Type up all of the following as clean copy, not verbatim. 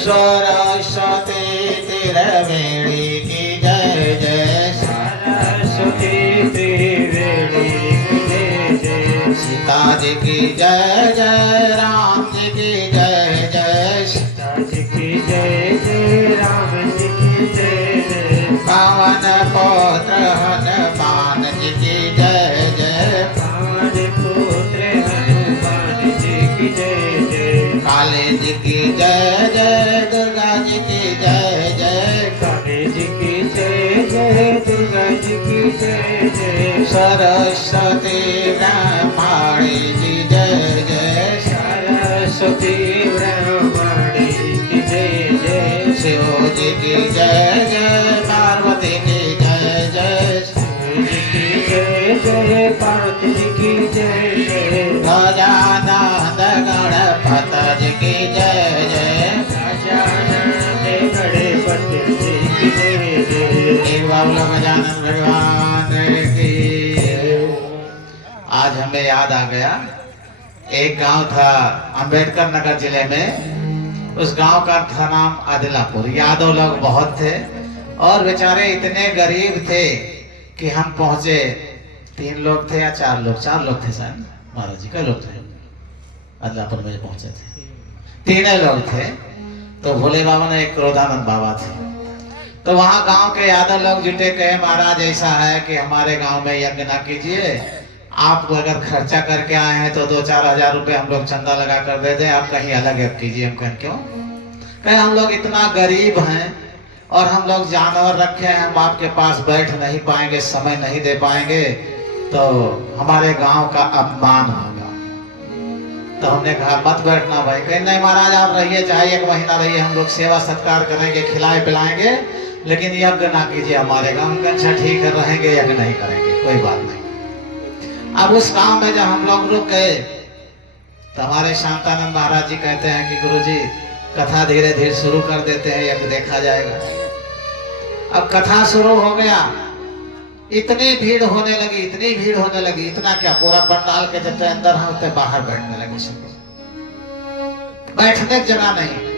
सरस्वती त्रिवेणी की जय जय। सरस्वती त्रिवेणी की जय जय। सीता जी की जय जय, राम जी की जय जय। सीता जी की जय जय, राम जी की जय जय। पवन पुत्र हनुमान जी की जय जय। पवन पुत्र हनुमान जी की जय जय। काली जी की जय जय, दुर्गा जी की जय जय। काली जी की जय जय, दुर्गा जी की जय जय। सरस्वती ब्रह्माणी जी जय जय। सरस्वती ब्रह्मणी की जय जय। शिव जी की जय जय, पार्वती की जय जय। शिव जी की जय जय, पार्वती जी की जय जय। गजानन गणपत जी की जय जय। गजानन गणपति जी की जय जय। एक बाबू गजानन भगवान की। आज हमें याद आ गया, एक गांव था अंबेडकर नगर जिले में। उस गांव का था नाम आदिलापुर। यादव लोग बहुत थे और बेचारे इतने गरीब थे कि हम पहुंचे। 3 लोग थे या 4 लोग, 4 लोग थे शायद। महाराज जी कई लोग थे आदिलापुर में पहुंचे थे? 3 लोग थे। तो भोले बाबा ने एक क्रोधानंद बाबा थे। तो वहां गांव के यादव लोग जुटे, कहे महाराज ऐसा है कि हमारे गांव में यज्ञ ना कीजिए, आप अगर खर्चा करके आए हैं तो 2-4 हजार रुपए हम लोग चंदा लगा कर दे दें, आप कहीं अलग यज्ञ कीजिए। हम कहें क्यों? कहे हम लोग इतना गरीब हैं और हम लोग जानवर रखे हैं, हम आपके पास बैठ नहीं पाएंगे, समय नहीं दे पाएंगे, तो हमारे गांव का अपमान होगा। तो हमने कहा मत बैठना भाई। कहे नहीं महाराज आप रहिए, चाहे 1 महीना रहिए, हम लोग सेवा सत्कार करेंगे, खिलाए पिलाएंगे, लेकिन यज्ञ ना कीजिए हमारे गांव में। अच्छा ठीक है रहेंगे, यज्ञ नहीं करेंगे, कोई बात नहीं। अब उस गांव में जब हम लोग रुक गए तो हमारे शांतानंद महाराज जी कहते हैं कि गुरुजी कथा धीरे धीरे शुरू कर देते हैं, यज्ञ देखा जाएगा। अब कथा शुरू हो गया, इतनी भीड़ होने लगी, इतनी भीड़ होने लगी, इतना क्या पूरा पंडाल के जितने अंदर हैं उतने बाहर बैठने लगे सब। बैठने की जगह नहीं।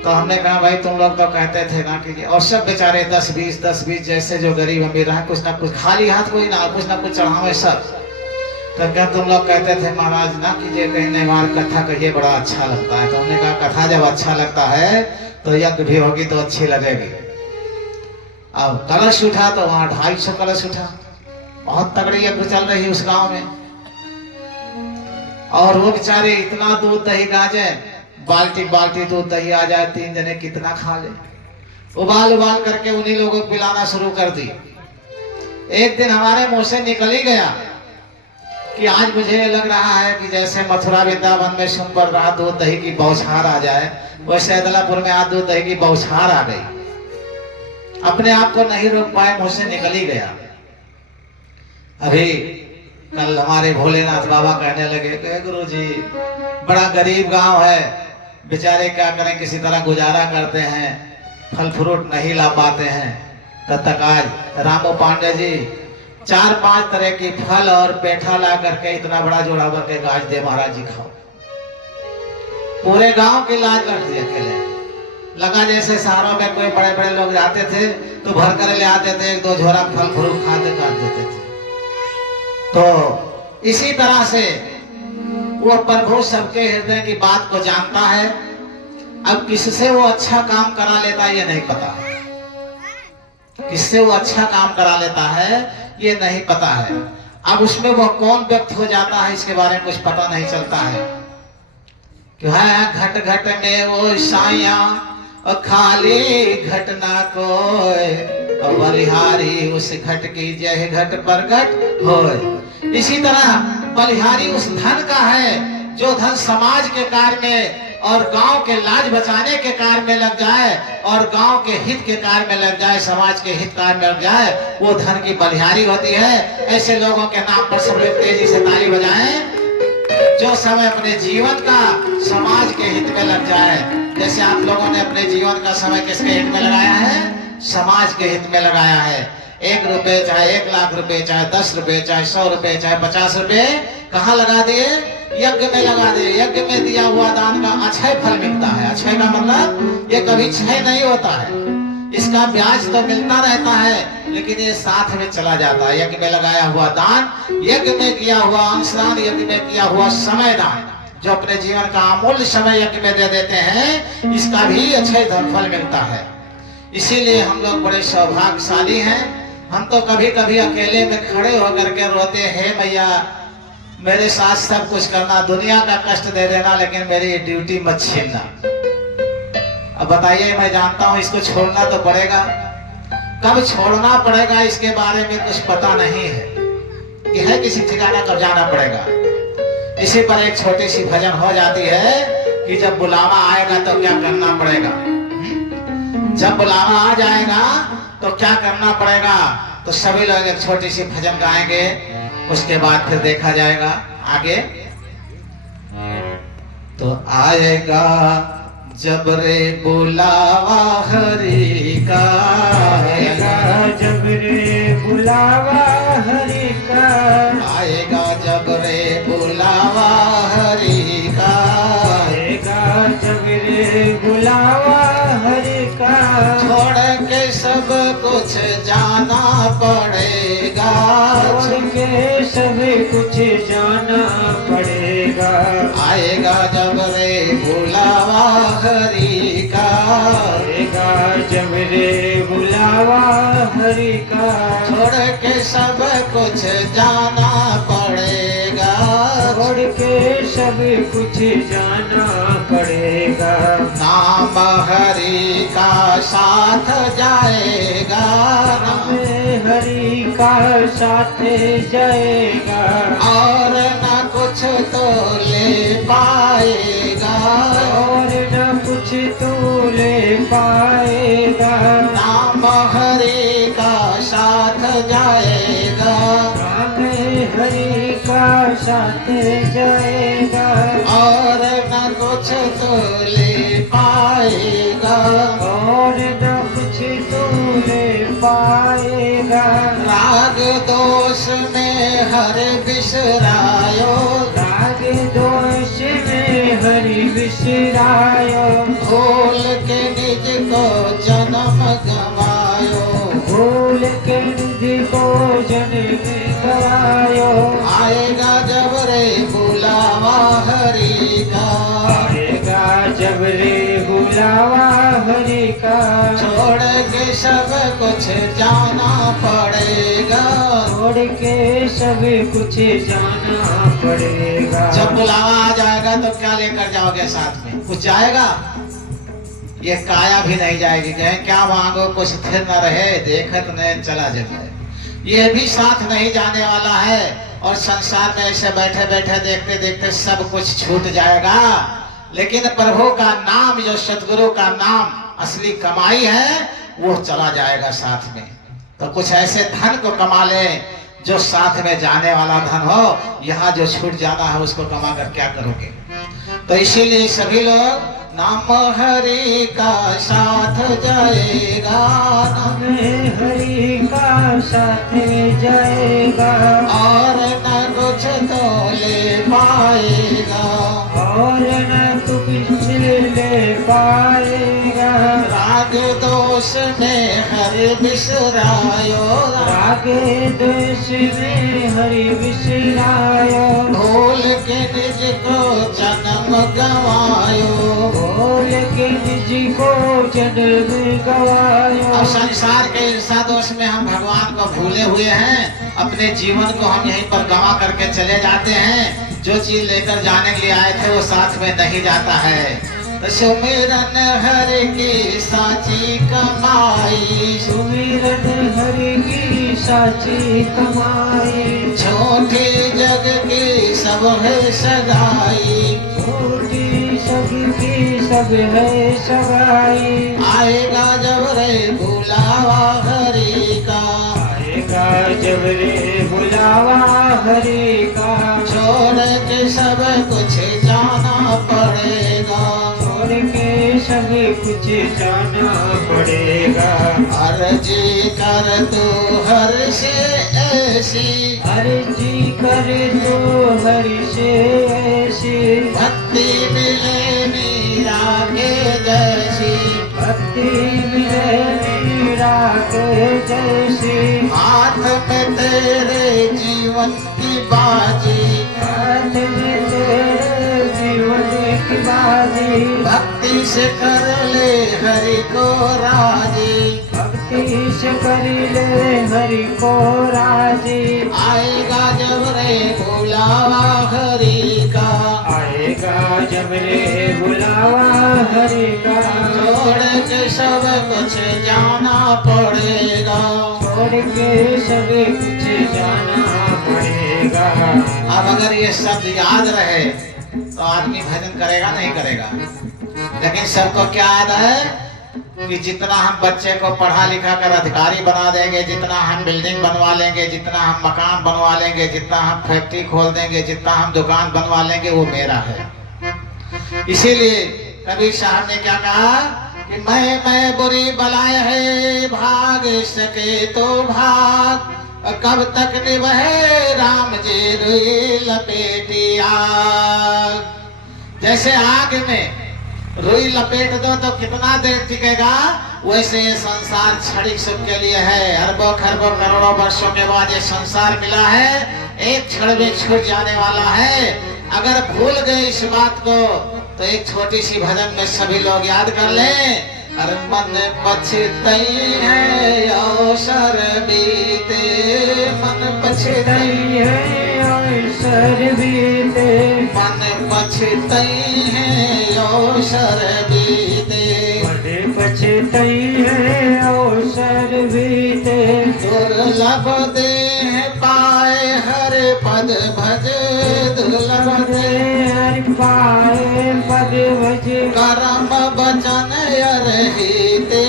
तो हमने कहा भाई तुम लोग तो कहते थे ना कि, और सब बेचारे 10-20 जैसे जो गरीब अमीर हैं, कुछ ना कुछ खाली हाथ कोई ना कुछ चढ़ावे सब। तो क्या तुम लोग कहते थे महाराज ना कीजिए, कहीं हमारी कथा कहिए, बड़ा अच्छा लगता है। तो हमने कहा कथा जब अच्छा लगता है तो यज्ञ भी होगी तो अच्छी लगेगी। अब कलश उठा तो वहां 250 कलश उठा। बहुत तगड़ी यज्ञ चल रही है उस गांव में। और वो बेचारे इतना दूध दही गाजे, बाल्टी दूध दही आ जाए, 3 जने कितना खा ले। उबाल करके उन्हीं लोगों को पिलाना शुरू कर दी। एक दिन हमारे मुंह से निकल ही गया कि आज मुझे लग रहा है कि जैसे मथुरा वृंदावन में सुन पर रहा दूध दही की बौछार आ जाए, वैसे आदिलापुर में आज दूध दही की बौछार आ गई। अपने आप को नहीं रोक पाए, मुंह से निकल ही गया। अभी कल हमारे भोलेनाथ बाबा कहने लगे कि गुरुजी बड़ा गरीब गांव है, बेचारे क्या करें, किसी तरह गुजारा करते हैं, फल फ्रूट नहीं ला पाते हैं। तब तक आज रामो पांडे जी 4-5 तरह की फल और पेठा ला करके इतना बड़ा जोड़ा भर के गाज दे महाराज जी खाओ। पूरे गांव की लाज रख दिया। अकेले लगा जैसे शहरों में कोई बड़े बड़े लोग जाते थे तो भर कर ले आते थे, 1-2 झोरा फल फ्रूट खाते काट देते थे। तो इसी तरह से वो प्रभु सबके हृदय की बात को जानता है। अब किससे वो अच्छा काम करा लेता है ये नहीं पता, किससे वो अच्छा काम करा लेता है ये नहीं पता है। अब उसमें वो कौन व्यक्त हो जाता है इसके बारे में कुछ पता नहीं चलता है। क्यों है घट घट में वो साया और खाली घटना को बलिहारी उस घट की जय घट प्रगट होए। इसी तरह बलिहारी उस धन का है जो धन समाज के कार्य में और गांव के लाज बचाने के कार्य में लग जाए और गांव के हित के कार्य में लग जाए, समाज के हित कार्य में लग जाए, वो धन की बलिहारी होती है। ऐसे लोगों के नाम पर सब लोग तेजी से ताली बजाएं जो समय अपने जीवन का समाज के हित में लग जाए। जैसे आप लोगों ने अपने जीवन का समय किसके हित में लगाया है? समाज के हित में लगाया है। 1 रुपए चाहे 1 लाख रुपए, चाहे 10 रुपए, चाहे 100 रुपए, चाहे 50 रुपए, कहाँ लगा दिए? यज्ञ में लगा दे। यज्ञ में दिया हुआ दान का अक्षय फल मिलता है। अक्षय का मतलब ये कभी क्षय नहीं होता है, इसका ब्याज तो मिलता रहता है, लेकिन ये साथ में चला जाता है। यज्ञ में लगाया हुआ दान, यज्ञ में किया हुआ अंशदान, यज्ञ में किया हुआ समय दान, जो अपने जीवन का अमूल्य समय यज्ञ में दे देते हैं, इसका भी अक्षय फल मिलता है। इसीलिए हम लोग बड़े सौभाग्यशाली हैं। हम तो कभी कभी अकेले में खड़े होकर के रोते हैं, मैया मेरे साथ सब कुछ करना, दुनिया का कष्ट दे देना, लेकिन मेरी ड्यूटी मत छीनना। अब बताइए, मैं जानता हूं इसको छोड़ना तो पड़ेगा, कब छोड़ना पड़ेगा इसके बारे में कुछ पता नहीं है कि है किसी ठिकाना कब जाना पड़ेगा। इसी पर एक छोटी सी भजन हो जाती है कि जब बुलावा आएगा तो क्या करना पड़ेगा। जब बुलावा आ जाएगा तो क्या करना पड़ेगा, तो सभी लोग एक छोटी सी भजन गाएंगे, उसके बाद फिर देखा जाएगा आगे। तो आएगा जब रे बुलावा हरि का, आएगा जब रे बुलावा हरि का, आएगा जब रे बुलावा हरि का, आएगा जब रे बुलावा हरि का, छोड़ के सब कुछ जाना पड़ेगा, छोड़ के सब कुछ जाना पड़ेगा। आएगा जब रे बुलावा हरि का, आएगा जब रे बुलावा हरि का, छोड़ के सब कुछ जाना पड़ेगा, छोड़ के सब कुछ जाना पड़ेगा। नाम हरि का साथ जाएगा, हमें हरि का साथ जाएगा, और न कुछ तो ले पाएगा, और न कुछ तो ले पाएगा। नाम हरि का साथ जाएगा, हमें हरि का साथ जाएगा, और न कुछ तो ले पाएगा, और न कुछ तो ले पाएगा। राग दोष में हर बिसरायो, राग दोष में हरि बिसरायो, भूल के निज को जन्म गवायो, भूल के निधि को जन्म गवायो। आएगा जब रे बुलावा हरि का, आएगा जब रे बुलावा हरि का, छोड़ के सब कुछ जाना पड़ेगा, छोड़ के सब कुछ जाना पड़ेगा। जब बुलावा आ जाएगा तो क्या लेकर जाओगे साथ में, कुछ जाएगा? ये काया भी नहीं जाएगी, कहे क्या मांगो कुछ स्थिर न रहे, देखत नैन चला जाए, ये भी साथ नहीं जाने वाला है। और संसार में ऐसे बैठे बैठे देखते देखते सब कुछ छूट जाएगा, लेकिन प्रभु का नाम, जो सतगुरु का नाम असली कमाई है, वो चला जाएगा साथ में। तो कुछ ऐसे धन को कमा ले जो साथ में जाने वाला धन हो, यहाँ जो छूट जाना है उसको कमा कर क्या करोगे। तो इसीलिए सभी लोग नाम हरि का साथ जाएगा, हमें हरि का साथ जाएगा, और न कुछ तो ले पाएगा, और न कुछ ले पाएगा। राग दोष में हरि बिसरायो, राग दोष में हरि बिसरायो, भूल के निज को जन्म गवायो, भूल के निज को जन्म गवायो। अब संसार के ईर्षा दोष में हम भगवान को भूले हुए हैं, अपने जीवन को हम यहीं पर गवा करके चले जाते हैं। जो चीज लेकर जाने के लिए आए थे वो साथ में नहीं जाता है। तो सुमिरन हरि की साची कमाई, सुमिरन हरि की साची कमाई, छोटी जग की सब है सगाई, छोटी सबकी सब है सगाई। आएगा जब रे बुलावा हरि का, आएगा जब रे बुलावा हरि का, छोड़ के सब कुछ जाना पड़ेगा, छोड़ के सब कुछ जाना पड़ेगा। अर्जी कर तू हर्ष ऐसी, अर्जी कर तू हर्ष ऐसी, भक्ति मिले मीरा के जैसी, भक्ति मिले मीरा के जैसी, हाथ में तेरे जीवन की बाजी, हाथ में तेरे जीवन की बाजी, भक्ति से कर ले हरि को राजी, भक्ति से कर ले हरि को राजी, आएगा जब रे बुलावा हरि का, आएगा जब रे बुलावा हरि का, छोड़ के सब कुछ जाना पड़ेगा, छोड़ के सब कुछ जाना पड़ेगा। अब अगर ये शब्द याद रहे तो आदमी भजन करेगा नहीं करेगा। लेकिन सबको क्या याद है कि जितना हम बच्चे को पढ़ा लिखा कर अधिकारी बना देंगे, जितना हम बिल्डिंग बनवा लेंगे, जितना हम मकान बनवा लेंगे, जितना हम फैक्ट्री खोल देंगे, जितना हम दुकान बनवा लेंगे, वो मेरा है। इसीलिए कबीर साहब ने क्या कहा कि मैं बुरी बलाएं है, भाग सके तो भाग, कब तक निभे राम जी रुई लपेटिया। जैसे आग में रुई लपेट दो तो कितना देर टिकेगा, वैसे ये संसार क्षणिक सुख के लिए है। अरबों खरबों करोड़ों वर्षों के बाद ये संसार मिला है, एक क्षण में छूट जाने वाला है। अगर भूल गए इस बात को तो एक छोटी सी भजन में सभी लोग याद कर लें। अरे मन पछतई है अवसर बीते, मन पछतई है अवसर बीते, मन पछतई है अवसर बीते, मन पछतई है अवसर बीते, दुर्लभ देह पाए हर पद भज, दुर्लभ देह हर पाए पद भज, करम बचन अरहिते,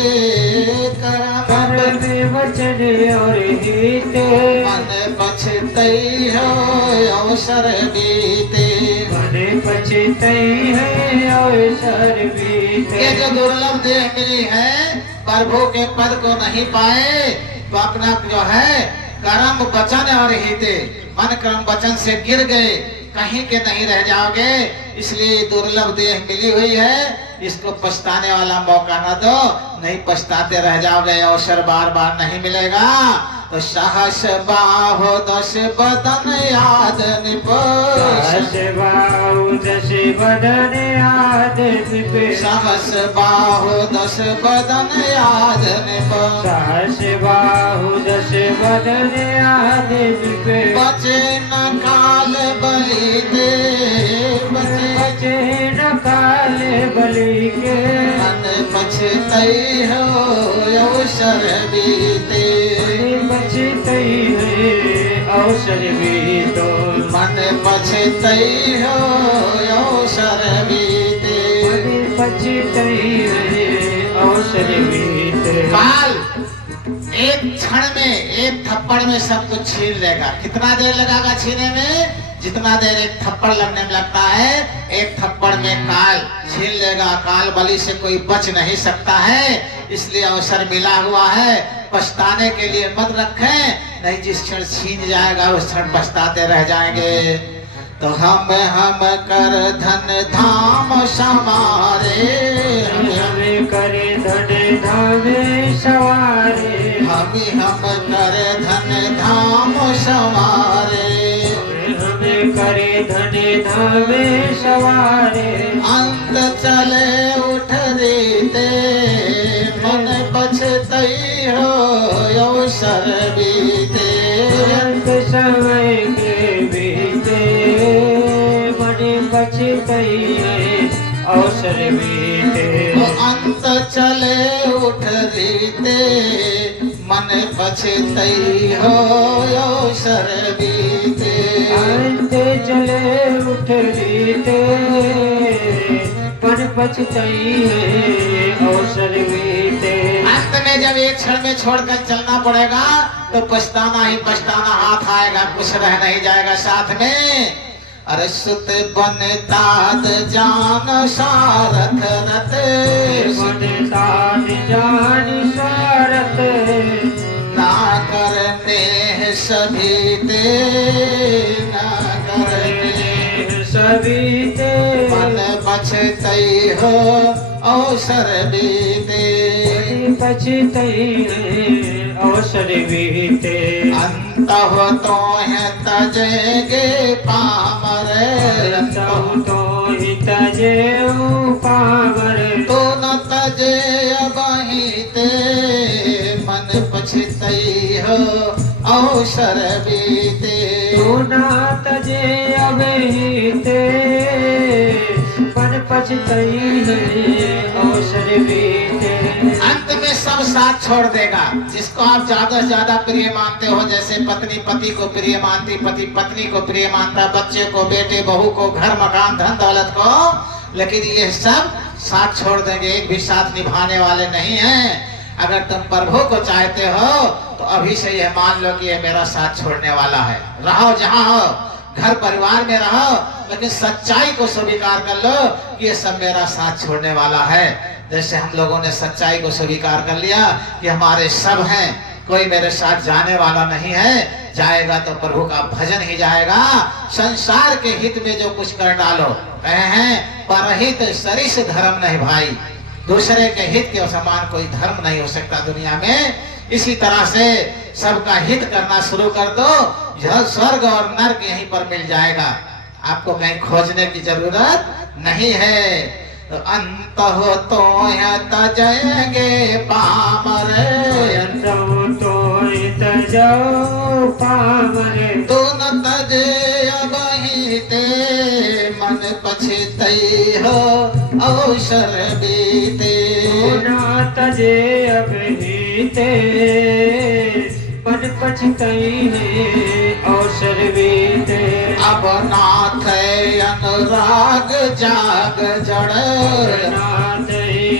कर्म वचन और हिते, मन पछतई हो अवसर बीते, मन पछतई है अवसर बीते। ये जो दुर्लभ देह मिली है, प्रभु के पद को नहीं पाए तो अपना जो है कर्म वचन और हिते, मन कर्म वचन से गिर गए, कहीं के नहीं रह जाओगे। इसलिए दुर्लभ देह मिली हुई है, इसको पछताने वाला मौका न दो, नहीं पछताते रह जाओगे, अवसर बार बार नहीं मिलेगा। तो सहस बाहो दस बदन याद सहस बाहु दस बदन याद निपे, सहस बाहो दस बदन याद सहस बाहु दस बदन याद निपे, बचे न काल बलि दे, बचे न काल बलि के, मन पछतई हो अवसर बीते, पछतई है अवसर बीतो, मन पछतई हो अवसर बीते, मन पछतई है अवसर बीते। काल एक क्षण में, एक थप्पड़ में सब कुछ छीन लेगा। कितना देर लगेगा छीने में? जितना देर एक थप्पड़ लगने में लगता है, एक थप्पड़ में काल छीन लेगा। काल बलि से कोई बच नहीं सकता है, इसलिए अवसर मिला हुआ है। पछताने के लिए मत रखें, नहीं जिस क्षण छीन जाएगा उस क्षण पछताते रह जाएंगे। तो हम कर धन धाम समारे, हम करे धन धाम सवारे, हम कर धन धाम समारे, हम करे धन धाम सवारे, अंत चले उठ रीते, मन पछतई हो अवसर बीते, अंत समय के बीते, मन पछतई है अवसर बीते, अंत चले उठ रीते, मन पछतई हो अवसर बीते, अंत चले उठ रीते, मन पछतई है अवसर बीते। अंत में जब एक क्षण में छोड़कर चलना पड़ेगा तो पछताना ही पछताना हाथ आएगा, कुछ रह नहीं जाएगा साथ में। अरे सुत बन तात जान सारथ रत, बन तात जान सारथ हो अवसर बीते। पछतई अवसर बीते। अंत हो तो है तजेगे पामर। अंत हो तो ही तजे पामर। तो न तजे अबहिते मन पछतई हो अवसर बीते। तो न तजे अबहिते मन पछतई अवसर बीते। अंत में सब साथ छोड़ देगा। जिसको आप ज्यादा से ज्यादा प्रिय मानते हो, जैसे पत्नी पति को प्रिय मानती, पति पत्नी को प्रिय मानता, बच्चे को, बेटे बहू को, घर मकान धन दौलत को, लेकिन ये सब साथ छोड़ देंगे, एक भी साथ निभाने वाले नहीं हैं। अगर तुम प्रभु को चाहते हो तो अभी से यह मान लो कि ये मेरा साथ छोड़ने वाला है। रहो जहाँ हो, घर परिवार में रहो, लेकिन सच्चाई को स्वीकार कर लो कि ये सब मेरा साथ छोड़ने वाला है। जैसे हम लोगों ने सच्चाई को स्वीकार कर लिया कि हमारे सब हैं, कोई मेरे साथ जाने वाला नहीं है, जाएगा तो प्रभु का भजन ही जाएगा। संसार के हित में जो कुछ कर डालो, कहे हैं परहित सरिस धर्म नहीं भाई। दूसरे के हित के समान कोई धर्म नहीं हो सकता दुनिया में। इसी तरह से सबका हित करना शुरू कर दो, यह स्वर्ग और नर्क यहीं पर मिल जाएगा, आपको कहीं खोजने की जरूरत नहीं है। अंत हो तो तजेंगे पामर। अंत हो तो तजो पामर। तो न तजे अबहिते मन पछतई हो अवसर बीते। न तजे अबहिते मन पछतई अवसर बीते। अब नाथ अनुराग जाग जड़। नाथ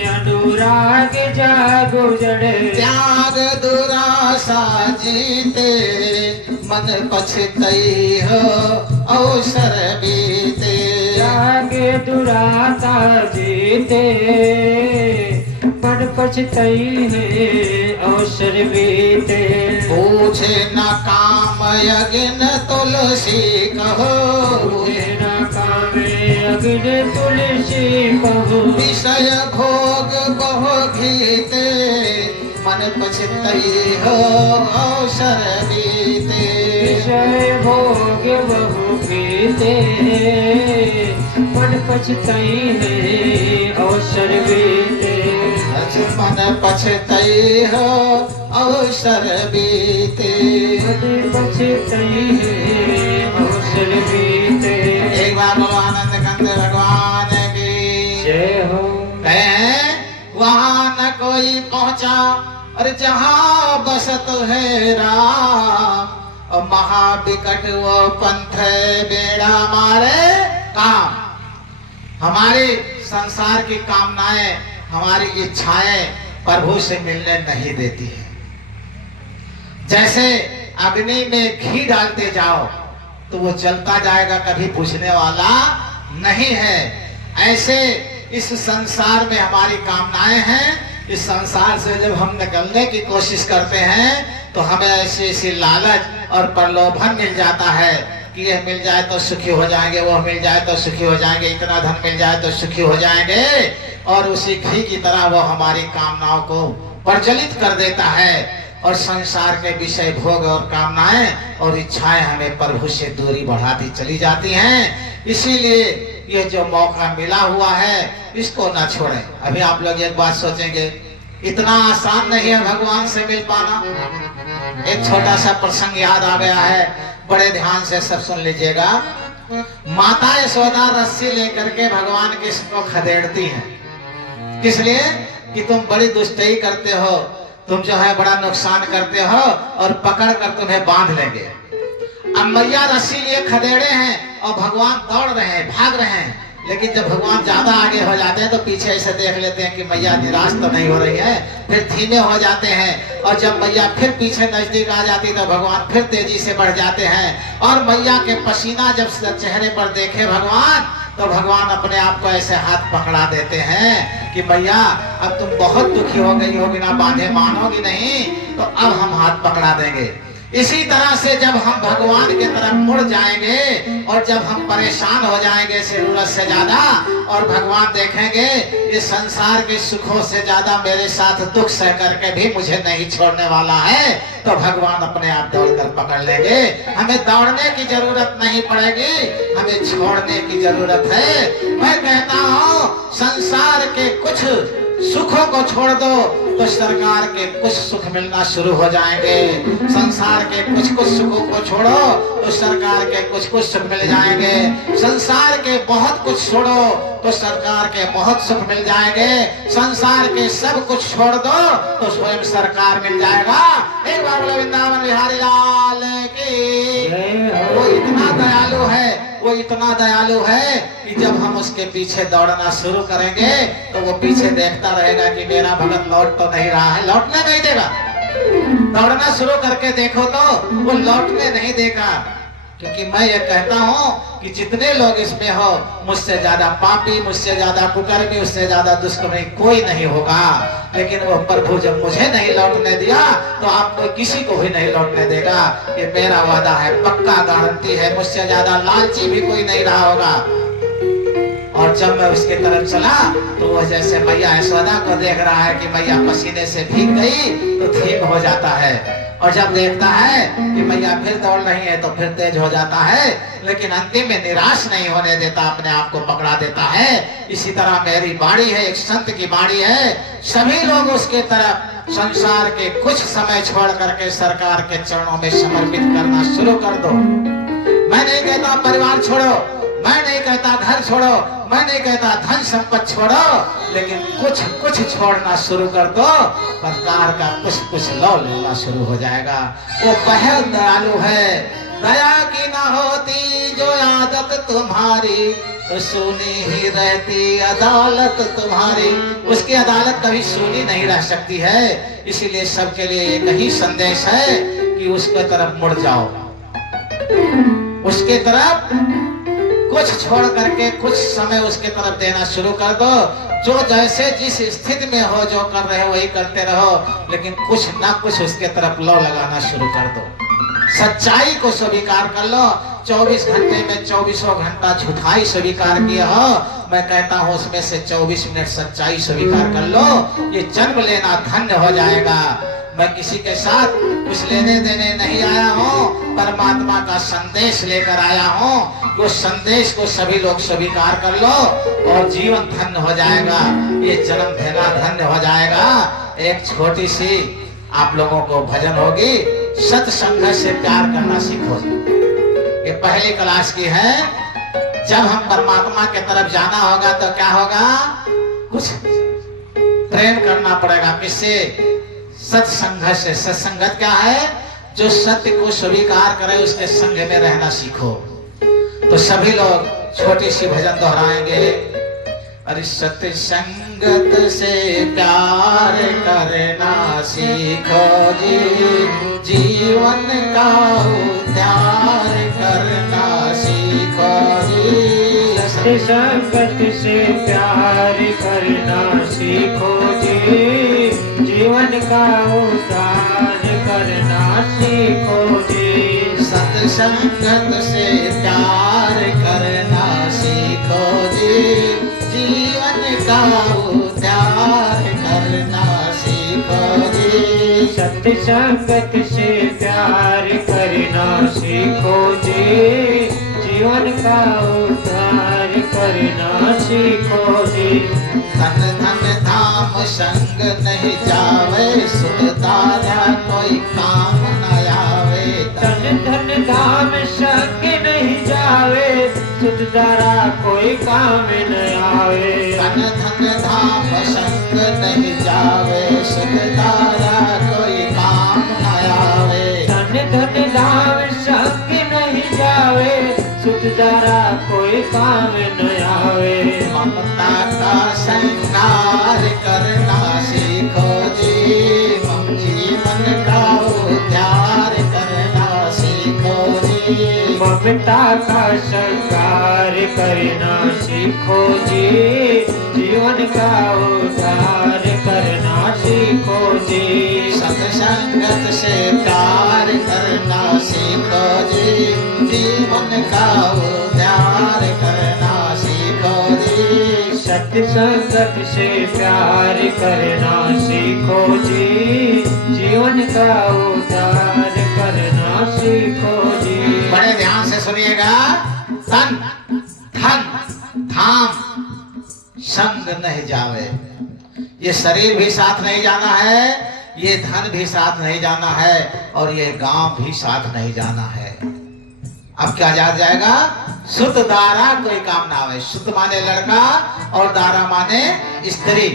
अनुराग जागो जड़। त्याग दुराशा जीते मन पछतई हो अवसर बीते। त्याग दुराशा जीते मन पछतई अवसर बीते। पूछे न काम यज्ञ तुलसी कहो। पूछे न काम यज्ञ तुलसी कहो। विषय भोग बहु घीते मन पछतई हो अवसर बीते। विषय भोग बहु बीते मन पछतई अवसर बीते। मन पछतई हो अवसर बीते। मन पछतई अवसर बीते। एक बार बोलो आनंद कंद भगवान की जय हो। वहाँ न कोई पहुँचा और जहाँ बसत है राम, और महाविकट वो पंथ बेड़ा मारे काम। हमारी संसार की कामनाएं, हमारी इच्छाएं प्रभु से मिलने नहीं देती है। जैसे अग्नि में घी डालते जाओ तो वो जलता जाएगा, कभी बुझने वाला नहीं है। ऐसे इस संसार में हमारी कामनाएं हैं। इस संसार से जब हम निकलने की कोशिश करते हैं तो हमें ऐसी लालच और प्रलोभन मिल जाता है कि यह मिल जाए तो सुखी हो जाएंगे, वह मिल जाए तो सुखी हो जाएंगे, इतना धन मिल जाए तो सुखी हो जाएंगे। और उसी घी की तरह वो हमारी कामनाओं को प्रज्वलित कर देता है और संसार के विषय भोग और कामनाएं और इच्छाएं हमें प्रभु से दूरी बढ़ाती चली जाती हैं। इसीलिए ये जो मौका मिला हुआ है इसको ना छोड़ें। अभी आप लोग एक बात सोचेंगे, इतना आसान नहीं है भगवान से मिल पाना। एक छोटा सा प्रसंग याद आ गया है, बड़े ध्यान से सब सुन लीजिएगा। माता यशोदा रस्सी लेकर के भगवान कृष्ण को खदेड़ती हैं। किस लिए? कि तुम बड़ी दुष्टई करते हो, तुम जो है बड़ा नुकसान करते हो और पकड़ कर तुम्हें बांध लेंगे। अब मैया रस्सी लिए खदेड़े हैं और भगवान दौड़ रहे हैं, भाग रहे हैं। लेकिन जब भगवान ज्यादा आगे हो जाते हैं तो पीछे ऐसे देख लेते हैं कि मैया निराश तो नहीं हो रही है, फिर धीमे हो जाते हैं। और जब मैया फिर पीछे नजदीक आ जाती तो भगवान फिर तेजी से बढ़ जाते हैं। और मैया के पसीना जब चेहरे पर देखे भगवान तो भगवान अपने आप को ऐसे हाथ पकड़ा देते हैं कि मैया अब तुम बहुत दुखी हो गई हो, बिना बांधे मानोगी नहीं, तो अब हम हाथ पकड़ा देंगे। इसी तरह से जब हम भगवान की तरफ मुड़ जाएंगे और जब हम परेशान हो जाएंगे जरूरत से ज्यादा और भगवान देखेंगे इस संसार के सुखों से ज्यादा मेरे साथ दुख सह करके भी मुझे नहीं छोड़ने वाला है, तो भगवान अपने आप दौड़कर पकड़ लेंगे। हमें दौड़ने की जरूरत नहीं पड़ेगी, हमें छोड़ने की जरूरत है। मैं कहता हूँ संसार के कुछ सुखों को छोड़ दो तो सरकार के कुछ सुख मिलना शुरू हो जाएंगे। संसार के कुछ सुखों को छोड़ो तो सरकार के कुछ सुख मिल जाएंगे। संसार के बहुत कुछ छोड़ो तो सरकार के बहुत सुख मिल जाएंगे। संसार के सब कुछ छोड़ दो तो स्वयं सरकार मिल जाएगा। एक बार बोलो वृंदावन बिहारी लाल की। वो इतना दयालु है, वो इतना दयालु है कि जब हम उसके पीछे दौड़ना शुरू करेंगे तो वो पीछे देखता रहेगा कि मेरा भगत लौट तो नहीं रहा है, लौटने नहीं देगा। दौड़ना शुरू करके देखो तो वो लौटने नहीं देगा, क्योंकि मैं ये कहता हूँ कि जितने लोग इसमें हो मुझसे ज्यादा पापी, मुझसे ज्यादा कुकर्मी, उससे ज्यादा दुष्कर्मी कोई नहीं होगा। लेकिन वो प्रभु जब मुझे नहीं लौटने दिया तो आपको किसी को भी नहीं लौटने देगा। ये मेरा वादा है, पक्का गारंटी है। मुझसे ज्यादा लालची भी कोई नहीं रहा होगा। और जब मैं उसके तरफ चला तो वो जैसे मैया यशोदा को देख रहा है कि मैया पसीने से भीग गई तो धीम हो जाता है, और जब देखता है कि मैया फिर दौड़ रही है तो फिर तेज हो जाता है, लेकिन अंतिम में निराश नहीं होने देता, अपने आप को पकड़ा देता है। इसी तरह मेरी बाणी है, एक संत की बाणी है, सभी लोग उसके तरफ संसार के कुछ समय छोड़ करके सरकार के चरणों में समर्पित करना शुरू कर दो। मैं नहीं कहता परिवार छोड़ो, मैं नहीं कहता घर छोड़ो, मैं नहीं कहता धन संपत्ति छोड़ो, लेकिन कुछ छोड़ना शुरू कर दो, सरकार का कुछ लौ लेना शुरू हो जाएगा। वो बहुत दयालु है। दया की ना होती जो आदत तुम्हारी तो सुनी ही रहती अदालत तुम्हारी। उसकी अदालत कभी सुनी नहीं रह सकती है। इसीलिए सबके लिए एक ही संदेश है कि उसके तरफ मुड़ जाओ, उसके तरफ कुछ छोड़ करके कुछ समय उसके तरफ देना शुरू कर दो। जो जैसे जिस स्थिति में हो, जो कर रहे हो वही करते रहो, लेकिन कुछ ना कुछ उसके तरफ लौ लगाना शुरू कर दो। सच्चाई को स्वीकार कर लो। 24 घंटे में 24 घंटा झूठाई स्वीकार किया हो, मैं कहता हूँ उसमें से 24 मिनट सच्चाई स्वीकार कर लो, ये जन्म लेना धन्य हो जाएगा। मैं किसी के साथ कुछ लेने देने नहीं आया हूँ, परमात्मा का संदेश लेकर आया हूँ। उस संदेश को सभी लोग स्वीकार कर लो और जीवन धन्य हो जाएगा, ये जन्म देना धन्य हो जाएगा। एक छोटी सी आप लोगों को भजन होगी, सत्संग से प्यार करना सीखो। ये पहली क्लास की है। जब हम परमात्मा के तरफ जाना होगा तो क्या होगा, कुछ प्रेम करना पड़ेगा। किससे? सत्संग से। सत्संगत क्या है? जो सत्य को स्वीकार करे उसके संग में रहना सीखो। तो सभी लोग छोटी सी भजन दोहराएंगे। अरे सत्य संगत से प्यार करना सीखो जी, जीवन का उद्धार करना सीखो जी। सत्य संगत से प्यार करना सीखो जी, जीवन का उद्धार करना सीखो जी। सत्संगत से प्यार करना सीखो जी, जीवन का उद्धार करना सीखो जी। सत्संगत से प्यार करना सीखो जी, जीवन का उद्धार करना सीखो जी। धन धन धाम संग नहीं जावे, सुध दारा कोई काम न आवे। धन धन धाम संग नहीं जावे, सुध दारा कोई काम न आवे। धन धन धाम संग नहीं जावे, सुध दारा कोई काम न आवे। धन धन धाम संग नहीं जावे, सुध दारा कोई काम न आवे। ममता का संहार करना सीखो जी, जीवन का उद्धार करना सीखो जी। ममता का संहार करना सीखो जी, जीवन का उद्धार करना सीखो जी। सत्संगत से प्यार करना सत्य संगत से प्यार करना सीखो जी, जीवन का उद्धार करना सीखो जी। बड़े ध्यान से सुनिएगा। तन धन धाम संग नहीं जावे। ये शरीर भी साथ नहीं जाना है, ये धन भी साथ नहीं जाना है, और ये गांव भी साथ नहीं जाना है। अब क्या याद जाएगा? सुत दारा कोई काम ना आवे। सुत माने लड़का और दारा माने स्त्री।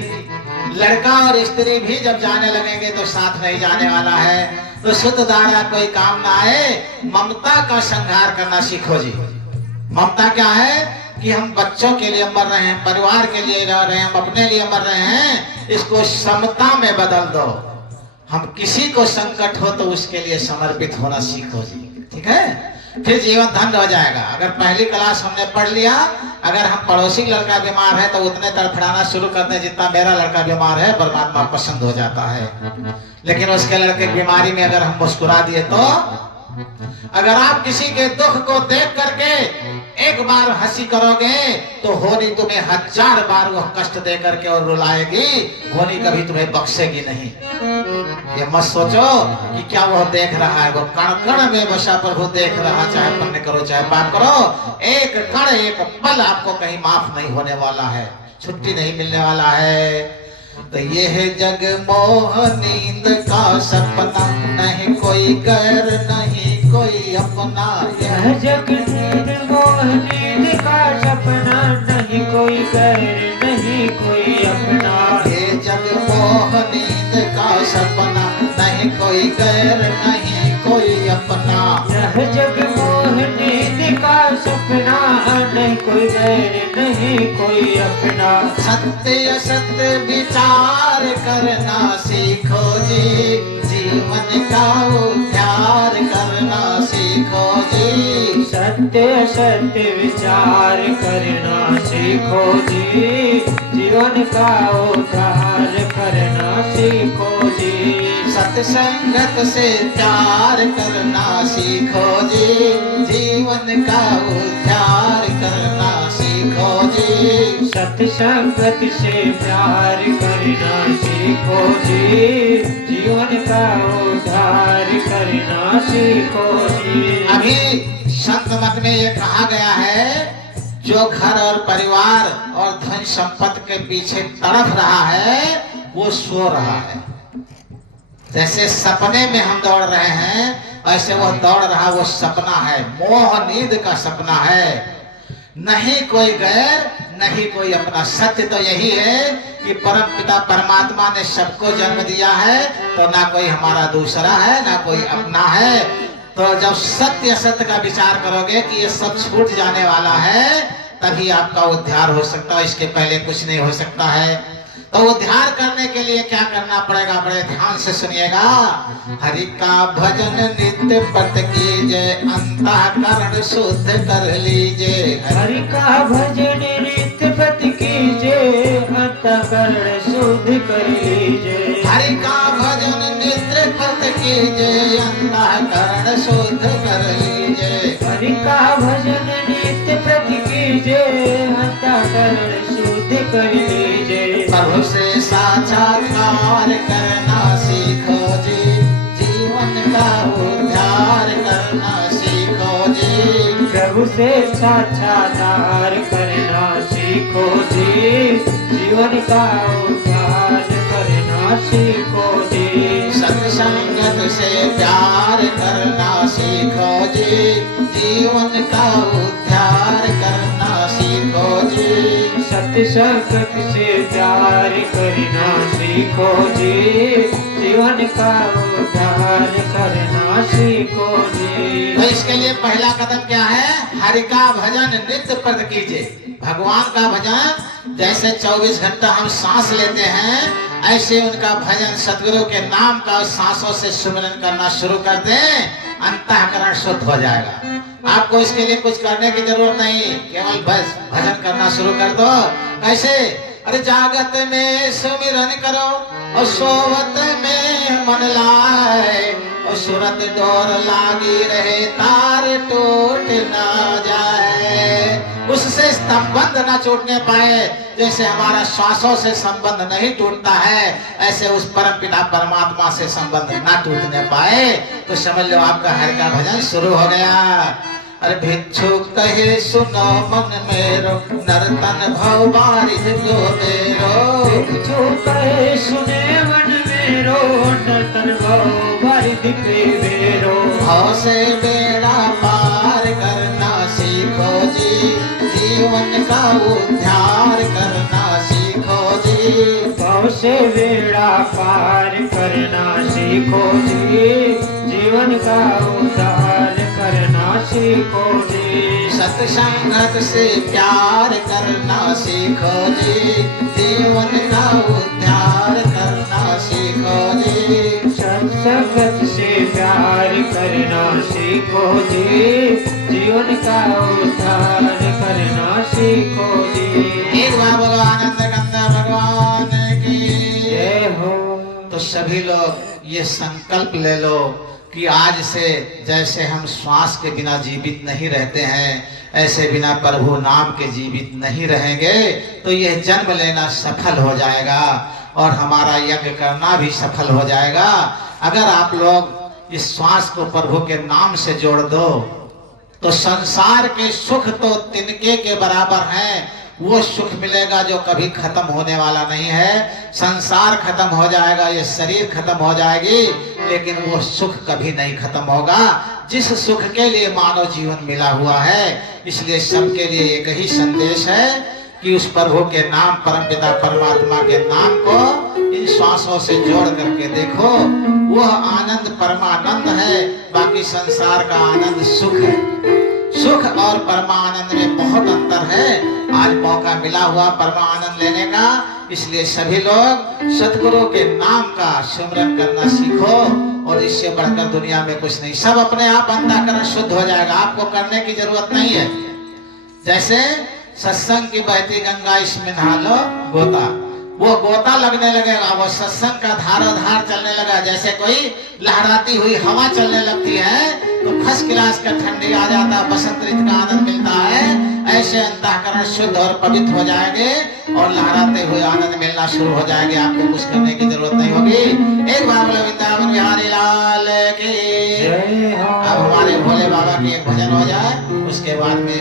लड़का और स्त्री भी जब जाने लगेंगे तो साथ नहीं जाने वाला है। तो सुत दारा कोई काम ना आए। ममता का संहार करना सीखो जी। ममता क्या है कि हम बच्चों के लिए मर रहे हैं, परिवार के लिए रह रहे हैं, हम अपने लिए मर रहे हैं। इसको समता में बदल दो। हम किसी को संकट हो तो उसके लिए समर्पित होना सीखो जी। ठीक है, फिर जीवन धन हो जाएगा। अगर पहली क्लास हमने पढ़ लिया, अगर हम पड़ोसी लड़का बीमार है तो उतने तड़फड़ाना शुरू कर दें जितना मेरा लड़का बीमार है, परमात्मा पसंद हो जाता है। लेकिन उसके लड़के की बीमारी में अगर हम मुस्कुरा दिए तो, अगर आप किसी के दुख को देख करके एक बार हंसी करोगे तो होनी तुम्हें 1000 बार वो कष्ट दे करके और रुलाएगी, होनी कभी तुम्हें बख्शेगी नहीं। ये मत सोचो कि क्या वो देख रहा है, वो कण कण में बसा प्रभु देख रहा, चाहे पुण्य करो चाहे पाप करो, एक कण एक पल आपको कहीं माफ नहीं होने वाला है, छुट्टी नहीं मिलने वाला है। तो ये है जग मोह नींद का सपना, नहीं कोई कर नहीं कोई अपना। यह जग नींद मोह नींद का सपना, नहीं कोई कर नहीं कोई अपना। ये जग मोह नींद का सपना, नहीं कोई कर नहीं कोई अपना। यह जग मोह नींद का सपना, नहीं कोई कर नहीं कोई अपना। सत्य असत्य विचार करना सीखो जी, जीवन का उद्धार करना सीखो जी। सत्य सत्य विचार करना सीखो जी, जीवन का उद्धार करना सीखो जी। सत्संगत से प्यार करना सीखो जी, जीवन का उद्धार करना सीखो जी। सत्संगत से प्यार करना सीखो जी, जीवन का उद्धार करना सीखो जी। अभी संत मत में ये कहा गया है, जो घर और परिवार और धन संपत्ति के पीछे तड़फ रहा है वो सो रहा है। जैसे सपने में हम दौड़ रहे हैं, ऐसे वो दौड़ रहा, वो सपना है, मोह नींद का सपना है। नहीं कोई गैर नहीं कोई अपना। सत्य तो यही है कि परम पिता परमात्मा ने सबको जन्म दिया है, तो ना कोई हमारा दूसरा है ना कोई अपना है। तो जब सत्य सत्य का विचार करोगे कि ये सब छूट जाने वाला है, तभी आपका उद्धार हो सकता है, इसके पहले कुछ नहीं हो सकता है। तो उद्धार करने के लिए क्या करना पड़ेगा, बड़े ध्यान से सुनिएगा। हरि का भजन नित्य पठ कीजिए, अंतःकरण शुद्ध कर लीजिए। हरि का भजन नित्य पठ कीजिए, अंतःकरण शुद्ध कर लीजिए। हरि का भजन नित्य पठ कीजिए, अंतःकरण शुद्ध कर लीजिए। हरि का भजन नित्य पठ कीजिए, अंतःकरण शुद्ध कर लीजिए। प्रभु से साक्षात्कार करना सीखो जी, जीवन का उद्धार करना सीखो जी। प्रभु से साक्षात्कार करना सीखो जी, जीवन का उद्धार करना सीखो जी। सत्संगत से प्यार करना सीखो जी, जीवन का उद्धार करना सीखो जी। सत्संगत से प्यार करना सीखो जी, जीवन का उद्धार करना सीखो जी। तो इसके लिए पहला कदम क्या है? हरि का भजन नित्य पठ कीजिए। भगवान का भजन जैसे 24 घंटा हम सांस लेते हैं, ऐसे उनका भजन सदगुरु के नाम का सांसों से सुमिरन करना शुरू कर दें, अंतःकरण शुद्ध हो जाएगा। आपको इसके लिए कुछ करने की जरूरत नहीं, केवल बस भजन करना शुरू कर दो। कैसे? अरे जागत में सुमिरन करो और सोवत में मन लाए, और सूरत डोर लागी रहे तार टूट ना जाए। उससे संबंध न टूटने पाए, जैसे हमारा श्वासों से संबंध नहीं टूटता है, ऐसे उस परम पिता परमात्मा से संबंध न टूटने पाए, तो समझ लो आपका हरि का भजन शुरू हो गया। अरे भिक्षु कहे सुनो मन मेरो, नर्तन भव बारिध जो मेरो। भिक्षु कहे सुने मन मेरो, नर्तन भव बारिध के मेरो। भाव से बेड़ा पार करना सीखो जी, जीवन का उद्धार करना सीखो जी। भाव से बेड़ा पार करना सीखो जी, जीवन का उद्धार करना सीखो जी। सत्संगत से प्यार करना सीखो जी, जीवन का उद्धार करना सीखो जी। सत्संगत से प्यार करना सीखो जी, जीवन का उद्धार करना सीखो जी। एक बार बोलो आनंद कंदा भगवान की जय हो। तो सभी लोग ये संकल्प ले लो कि आज से जैसे हम श्वास के बिना जीवित नहीं रहते हैं, ऐसे बिना प्रभु नाम के जीवित नहीं रहेंगे, तो यह जन्म लेना सफल हो जाएगा और हमारा यज्ञ करना भी सफल हो जाएगा। अगर आप लोग इस श्वास को प्रभु के नाम से जोड़ दो, तो संसार के सुख तो तिनके के बराबर हैं, वो सुख मिलेगा जो कभी खत्म होने वाला नहीं है। संसार खत्म हो जाएगा, ये शरीर खत्म हो जाएगी, लेकिन वो सुख कभी नहीं खत्म होगा जिस सुख के लिए मानव जीवन मिला हुआ है। इसलिए सबके लिए एक ही संदेश है कि उस प्रभु के नाम, परमपिता परमात्मा के नाम को इन श्वासों से जोड़ करके देखो, वह आनंद परमानंद है। बाकी संसार का आनंद सुख है। सुख और परमानंद में बहुत अंतर है। आज मौका मिला हुआ परमानंद लेने का, इसलिए सभी लोग सतगुरु के नाम का सुमरन करना सीखो, और इससे बढ़कर दुनिया में कुछ नहीं। सब अपने आप अंतःकरण शुद्ध हो जाएगा, आपको करने की जरूरत नहीं है। जैसे सत्संग की बहती गंगा, इसमें नहा लो गोता, वो गोता लगने लगेगा, वो सत्संग का धारोधार चलने लगा। जैसे कोई लहराती हुई हवा चलने लगती है तो फर्स्ट क्लास का ठंडी आ जाता, बसंत ऋतु का आनंद मिलता है। ऐसे अंतःकरण शुद्ध और पवित्र हो जाएंगे और लहराते हुए आनंद मिलना शुरू हो जाएंगे। आपको कुछ करने की जरूरत नहीं होगी। एक बार बोले वृंदावन बिहारी लाल की। अब हमारे भोले बाबा की एक भजन हो जाए, उसके बाद में